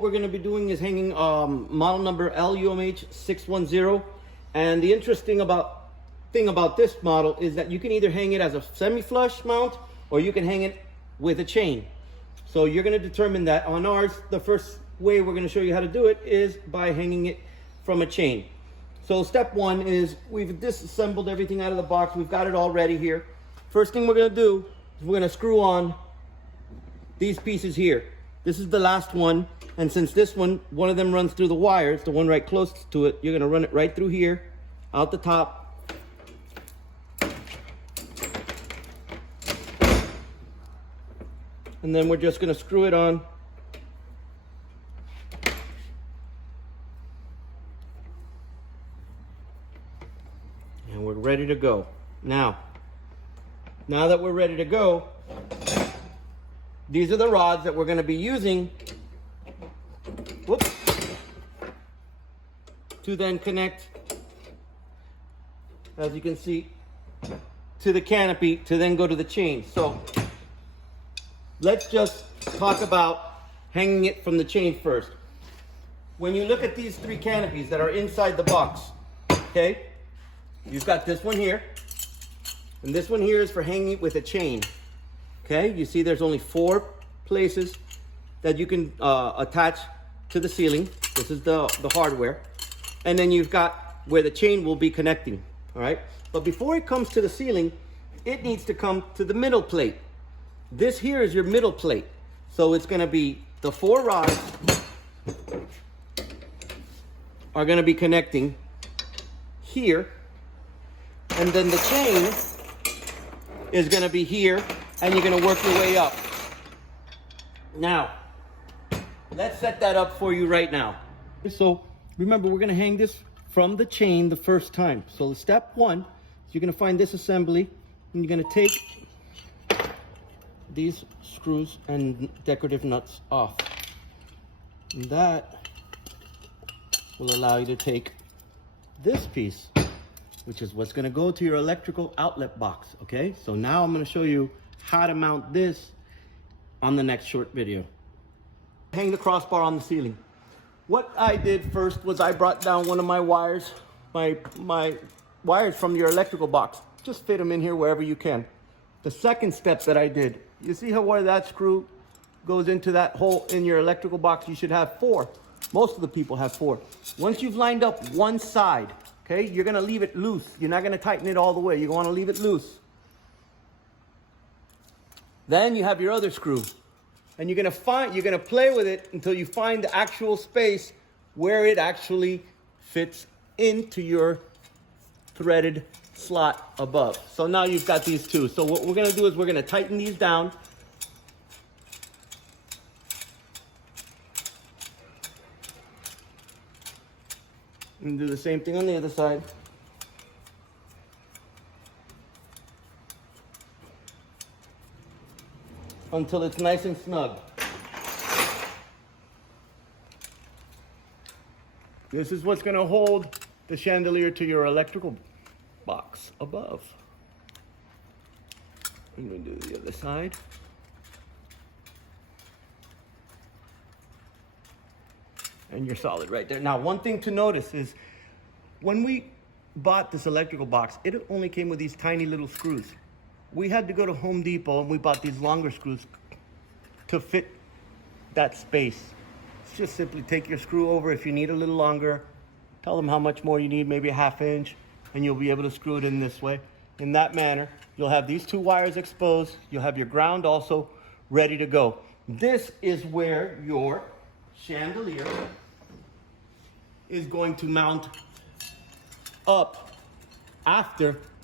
What we're going to be doing is hanging model number LUMH-610, and the interesting thing about this model is that you can either hang it as a semi-flush mount or you can hang it with a chain. So you're going to determine that. On ours, the first way we're going to show you how to do it is by hanging it from a chain. So step one is we've disassembled everything out of the box. We've got it all ready here. First thing we're going to do is we're going to screw on these pieces here. This is the last one, and since this one of them runs through the wires, the one right closest to it, you're going to run it right through here, out the top. And then we're just going to screw it on. And we're ready to go. Now that we're ready to go, these are the rods that we're going to be using to then connect, as you can see, to the canopy to then go to the chain. So let's just talk about hanging it from the chain first. When you look at these three canopies that are inside the box, okay, you've got this one here, and this one here is for hanging it with a chain. Okay, you see there's only 4 places that you can attach to the ceiling. This is the hardware. And then you've got where the chain will be connecting, all right? But before it comes to the ceiling, it needs to come to the middle plate. This here is your middle plate. So it's gonna be the 4 rods are gonna be connecting here. And then the chain is gonna be here, and you're gonna work your way up. Now, let's set that up for you right now. So remember, we're gonna hang this from the chain the first time. So step one, you're gonna find this assembly, and you're gonna take these screws and decorative nuts off. And that will allow you to take this piece, which is what's gonna go to your electrical outlet box, okay? So now I'm gonna show you how to mount this on the next short video. Hang the crossbar on the ceiling. What I did first was I brought down one of my wires, my wires from your electrical box. Just fit them in here wherever you can. The second step that I did, you see how where that screw goes into that hole in your electrical box? You should have 4. Most of the people have 4. Once you've lined up one side, okay, you're gonna leave it loose. You're not gonna tighten it all the way. You're gonna leave it loose. Then you have your other screw, and you're gonna play with it until you find the actual space where it actually fits into your threaded slot above. So now you've got these 2. So what we're gonna do is we're gonna tighten these down. And do the same thing on the other side. Until it's nice and snug. This is what's going to hold the chandelier to your electrical box above. I'm going to do the other side. And you're solid right there. Now, one thing to notice is when we bought this electrical box, it only came with these tiny little screws. We had to go to Home Depot and we bought these longer screws to fit that space. It's just simply take your screw over if you need a little longer, tell them how much more you need, maybe a 1/2 inch, and you'll be able to screw it in this way. In that manner, you'll have these 2 wires exposed. You'll have your ground also ready to go. This is where your chandelier is going to mount up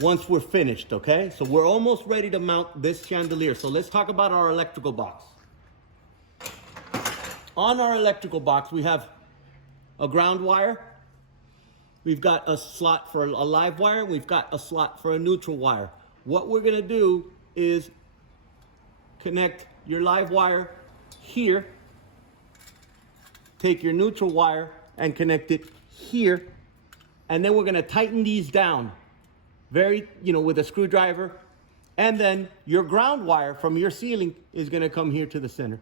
once we're finished, okay? So we're almost ready to mount this chandelier. So let's talk about our electrical box. On our electrical box, we have a ground wire. We've got a slot for a live wire. We've got a slot for a neutral wire. What we're gonna do is connect your live wire here, take your neutral wire and connect it here, and then we're gonna tighten these down with a screwdriver, and then your ground wire from your ceiling is gonna come here to the center.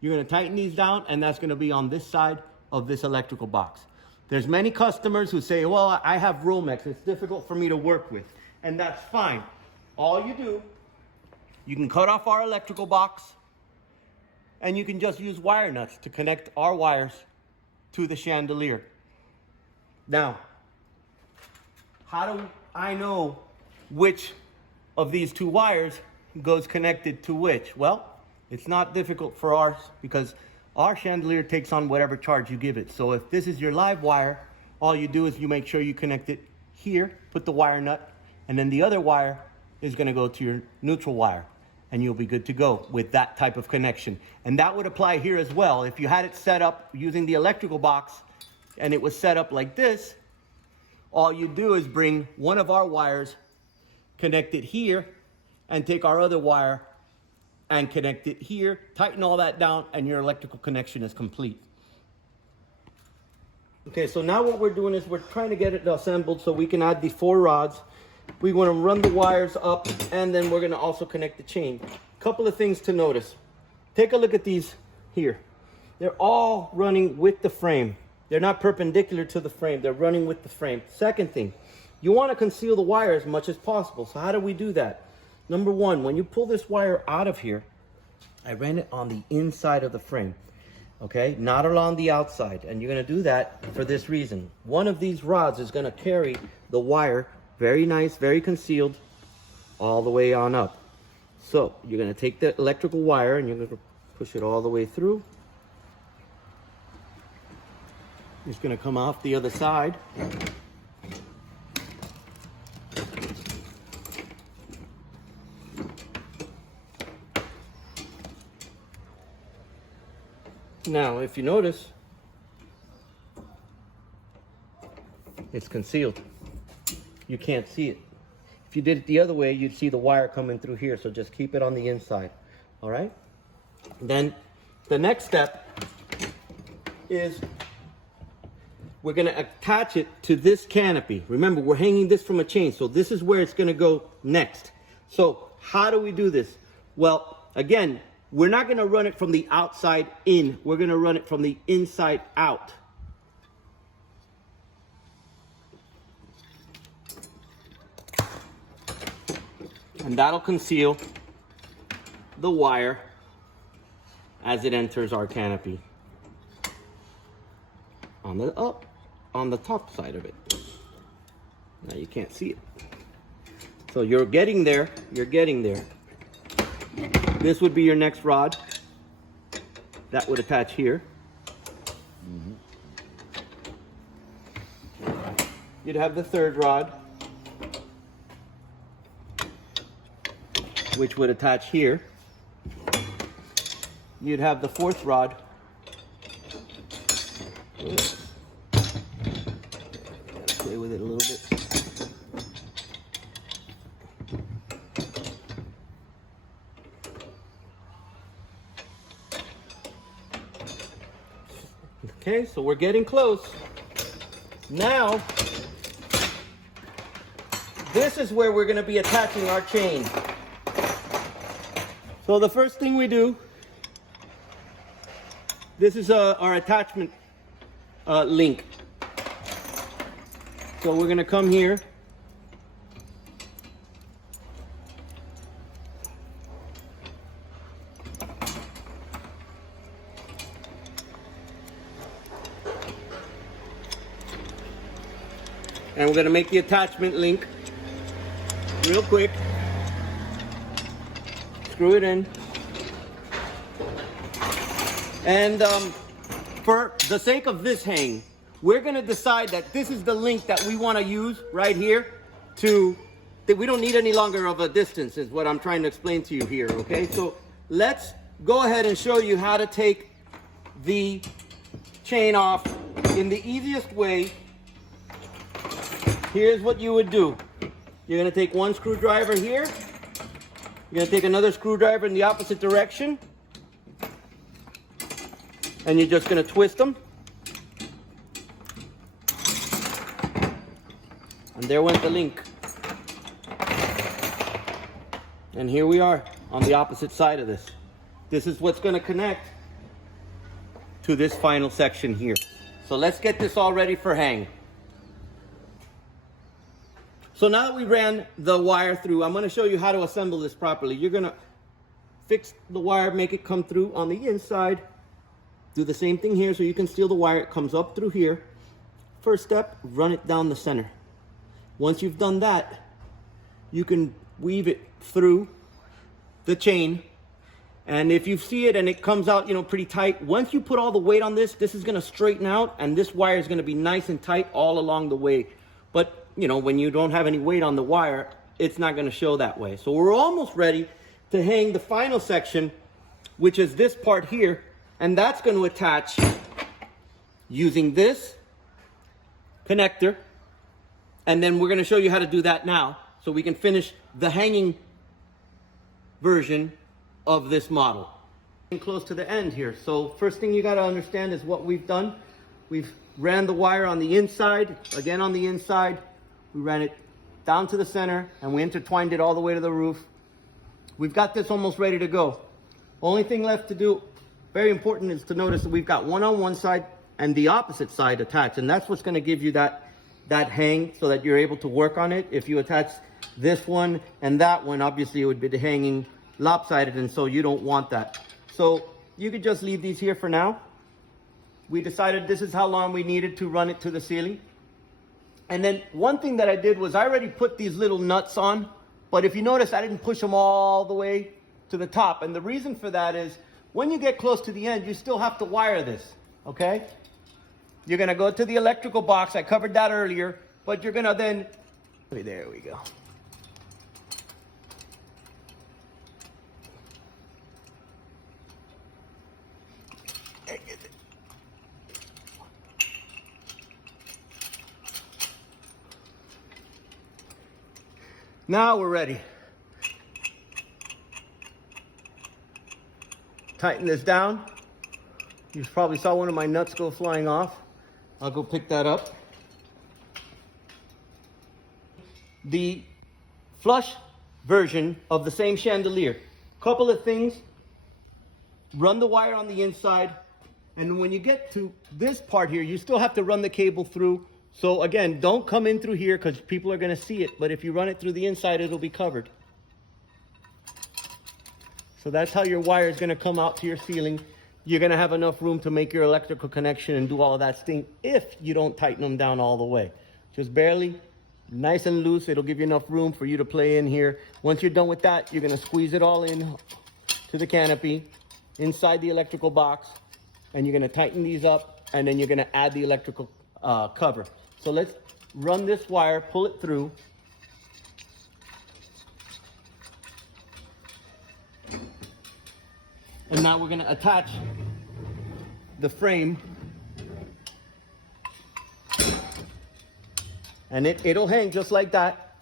You're gonna tighten these down, and that's gonna be on this side of this electrical box. There's many customers who say, well, I have Romex, it's difficult for me to work with. And that's fine. All you do, you can cut off our electrical box, and you can just use wire nuts to connect our wires to the chandelier. Now, how do I know which of these two wires goes connected to which? Well, it's not difficult for ours because our chandelier takes on whatever charge you give it. So if this is your live wire, all you do is you make sure you connect it here, put the wire nut, and then the other wire is gonna go to your neutral wire, and you'll be good to go with that type of connection. And that would apply here as well. If you had it set up using the electrical box and it was set up like this, all you do is bring one of our wires, connect it here, and take our other wire and connect it here, tighten all that down, and your electrical connection is complete. Okay, so now what we're doing is we're trying to get it assembled so we can add the 4 rods. We want to run the wires up, and then we're going to also connect the chain. Couple of things to notice. Take a look at these here. They're all running with the frame. They're not perpendicular to the frame. They're running with the frame. Second thing, you want to conceal the wire as much as possible. So how do we do that? Number one, when you pull this wire out of here, I ran it on the inside of the frame, okay? Not along the outside. And you're gonna do that for this reason. One of these rods is gonna carry the wire, very nice, very concealed, all the way on up. So you're gonna take the electrical wire and you're gonna push it all the way through. It's gonna come off the other side. Now, if you notice, it's concealed. You can't see it. If you did it the other way, you'd see the wire coming through here, so just keep it on the inside, all right? Then the next step is we're gonna attach it to this canopy. Remember, we're hanging this from a chain, so this is where it's gonna go next. So how do we do this? Well, again, we're not gonna run it from the outside in. We're gonna run it from the inside out. And that'll conceal the wire as it enters our canopy on the top side of it. Now you can't see it. So you're getting there, you're getting there. This would be your next rod. That would attach here. You'd have the third rod, which would attach here. You'd have the fourth rod. Play with it a little bit. Okay, so we're getting close. Now, this is where we're going to be attaching our chain. So the first thing we do, this is our attachment link. So we're going to come here. And we're going to make the attachment link real quick. Screw it in. And for the sake of this hang, we're going to decide that this is the link that we want to use right here that we don't need any longer of a distance is what I'm trying to explain to you here, okay? So let's go ahead and show you how to take the chain off in the easiest way. Here's what you would do. You're going to take one screwdriver here. You're going to take another screwdriver in the opposite direction. And you're just going to twist them. And there went the link. And here we are on the opposite side of this. This is what's going to connect to this final section here. So let's get this all ready for hang. So now that we ran the wire through, I'm going to show you how to assemble this properly. You're going to fix the wire, make it come through on the inside. Do the same thing here so you can steal the wire. It comes up through here. First step, run it down the center. Once you've done that, you can weave it through the chain. And if you see it and it comes out, you know, pretty tight, once you put all the weight on this, this is going to straighten out and this wire is going to be nice and tight all along the way. But, you know, when you don't have any weight on the wire, it's not going to show that way. So we're almost ready to hang the final section, which is this part here. And that's going to attach using this connector. And then we're going to show you how to do that now so we can finish the hanging version of this model. Close to the end here. So first thing you got to understand is what we've done. We've ran the wire on the inside, again on the inside. We ran it down to the center and we intertwined it all the way to the roof. We've got this almost ready to go. Only thing left to do, very important, is to notice that we've got one on one side and the opposite side attached. And that's what's going to give you that hang so that you're able to work on it. If you attach this one and that one, obviously it would be hanging lopsided, and so you don't want that. So you could just leave these here for now. We decided this is how long we needed to run it to the ceiling. And then one thing that I did was I already put these little nuts on, but if you notice, I didn't push them all the way to the top. And the reason for that is when you get close to the end, you still have to wire this, okay? You're gonna go to the electrical box. I covered that earlier, but you're gonna then, there we go. Now we're ready. Tighten this down. You probably saw one of my nuts go flying off. I'll go pick that up. The flush version of the same chandelier. Couple of things. Run the wire on the inside. And when you get to this part here, you still have to run the cable through. So again, don't come in through here because people are going to see it. But if you run it through the inside, it'll be covered. So that's how your wire is going to come out to your ceiling. You're going to have enough room to make your electrical connection and do all of that thing if you don't tighten them down all the way. Just barely, nice and loose. It'll give you enough room for you to play in here. Once you're done with that, you're going to squeeze it all in to the canopy inside the electrical box. And you're going to tighten these up. And then you're going to add the electrical cover. So let's run this wire, pull it through. And now we're going to attach the frame. And it'll hang just like that.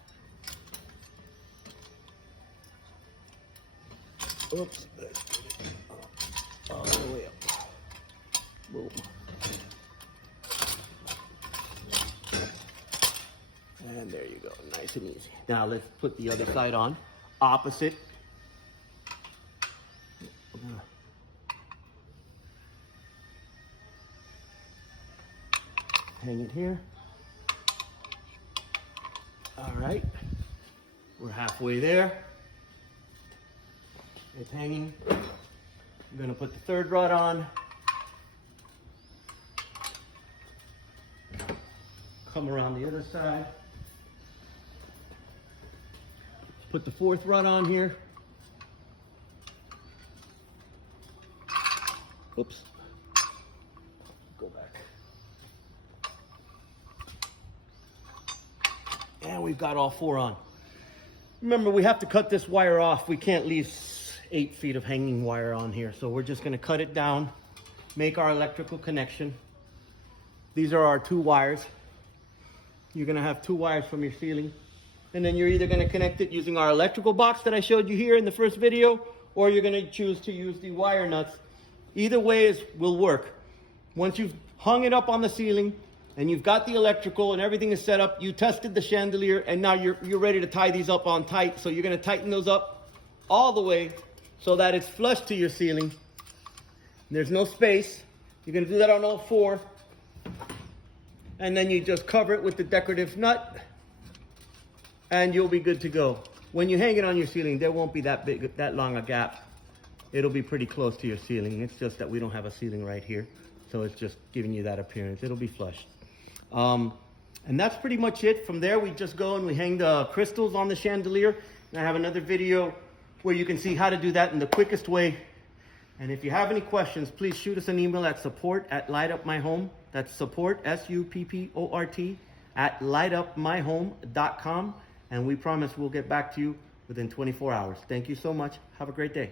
Oops. Let's get it all the way up. Boom. And there you go, nice and easy. Now let's put the other side on, opposite. Hang it here. All right, we're halfway there. It's hanging. I'm gonna put the third rod on. Come around the other side. Put the fourth rod on here. Oops. Go back. And we've got all four on. Remember, we have to cut this wire off. We can't leave 8 feet of hanging wire on here. So we're just gonna cut it down, make our electrical connection. These are our 2 wires. You're gonna have 2 wires from your ceiling. And then you're either gonna connect it using our electrical box that I showed you here in the first video, or you're gonna choose to use the wire nuts. Either way will work. Once you've hung it up on the ceiling and you've got the electrical and everything is set up, you tested the chandelier, and now you're ready to tie these up on tight. So you're gonna tighten those up all the way so that it's flush to your ceiling. There's no space. You're gonna do that on all four. And then you just cover it with the decorative nut and you'll be good to go. When you hang it on your ceiling, there won't be that long a gap. It'll be pretty close to your ceiling. It's just that we don't have a ceiling right here. So it's just giving you that appearance. It'll be flush. And that's pretty much it. From there, we just go and we hang the crystals on the chandelier. And I have another video where you can see how to do that in the quickest way. And if you have any questions, please shoot us an email at support@lightupmyhome. That's support, SUPPORT, @lightupmyhome.com. And we promise we'll get back to you within 24 hours. Thank you so much. Have a great day.